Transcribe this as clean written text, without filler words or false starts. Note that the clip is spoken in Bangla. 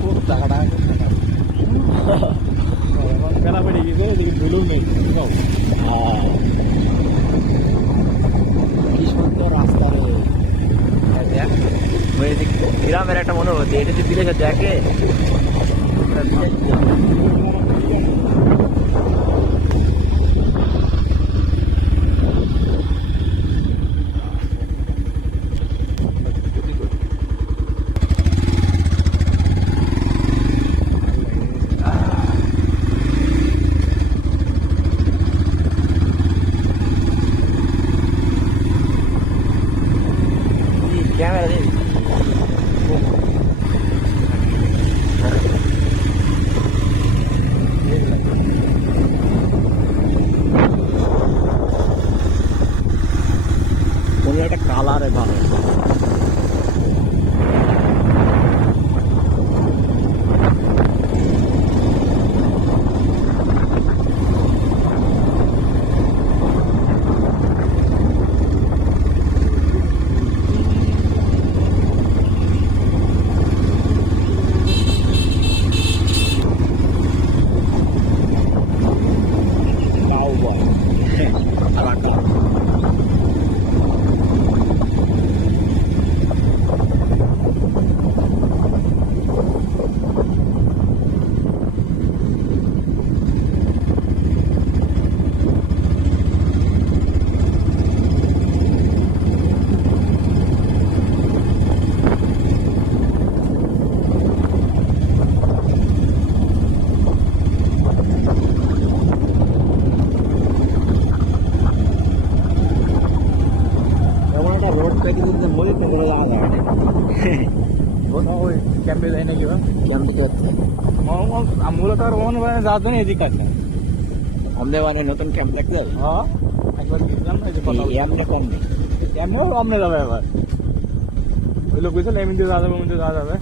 খুব টাকাটা বেলা বেড়ে গেছে, এদিকে ধুলো নেই। কি সুন্দর রাস্তা রে, দেখ গ্রামের একটা অনুভূতি। এটা যে বিদেশে দেখে ক্যামেরা দিয়ে কোনো একটা কালারে ভালো। ওই ক্যাম্পে যায় নাকি বা মূলত আর ওখানে যাওয়ার জন্য এদিক আছে। আমাদের মানে নতুন ক্যাম্প দেখতে যাবে। হ্যাঁ, একবার গেছিলাম না, এই যে কথা এমনি কম নেই, এমনিও সামনে যাবে। এবার ওই লোক গেছিল এমনি যাওয়া যাবে, যাওয়া যাবে।